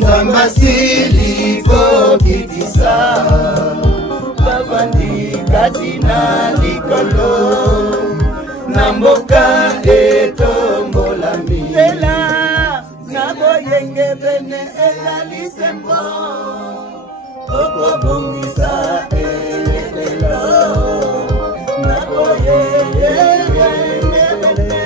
Zambasili kokitisa bavandi katina likolo namboka etombola miela naboyenge bene elalisembo okobongisa elelo naboyenge bene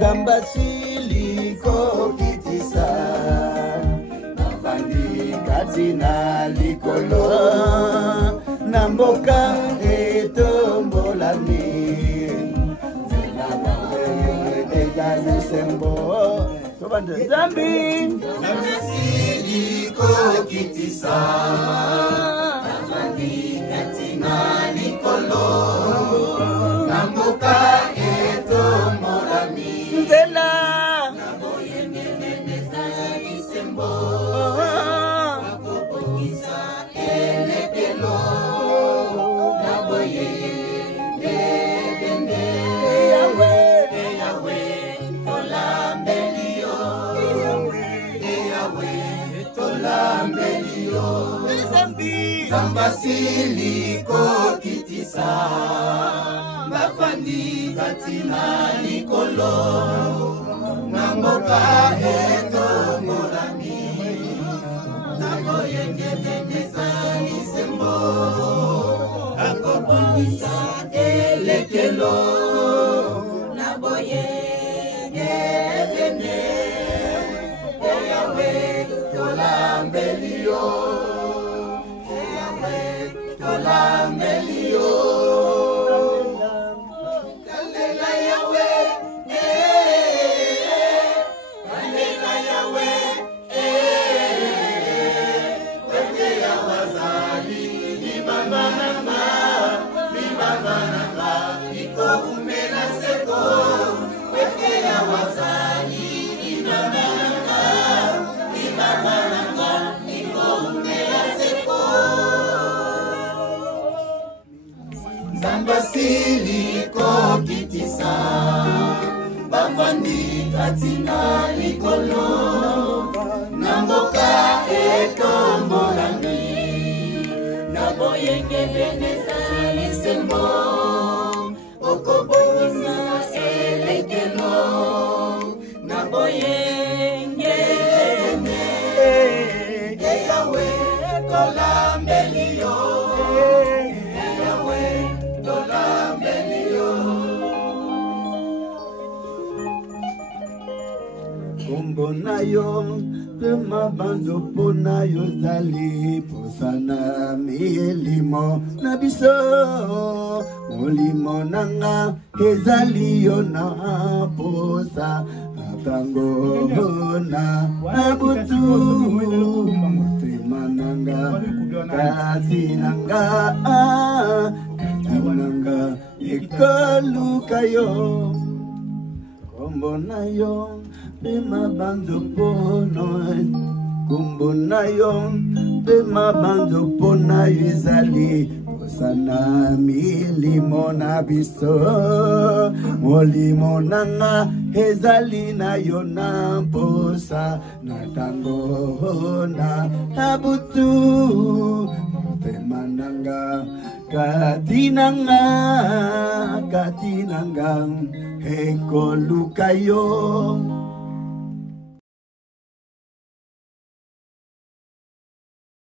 Zambasili kokitisa bavandi katina likolo namboka etombola Zambasili kokitisa bavandi katina likolo namboka etombola Zambasili kokitisa bafandi katina likolo namboka etombolami naboyenge beneza lisembo akobongisa elekelo naboyenge bene eyawe tolambelio Melio Kalela Yahweh Kalela Yahweh Wete ya wazali Libanananga Iko umena seko Wete ya wazali Libanananga Iko umena seko Zambasili kokitisa bavandi katina likolo namboka etombolami naboyenge beneza lisembo okobongisa elekelo naboyenge bene eyawe kolambelio Kombonayo, pema banzo ponayo zali posana mielimo nabiso molimo nanga ezali yo na posa atango na abutu motemananga katinanga katinanga ikalukayo kombonayo Pema banzo pono, kumbonayo. Pema banzo pona yezali, osana milimo na biso, molimo nanga ezali na yo na posa na tango na abutu, pema nanga katinanga ekolukayo.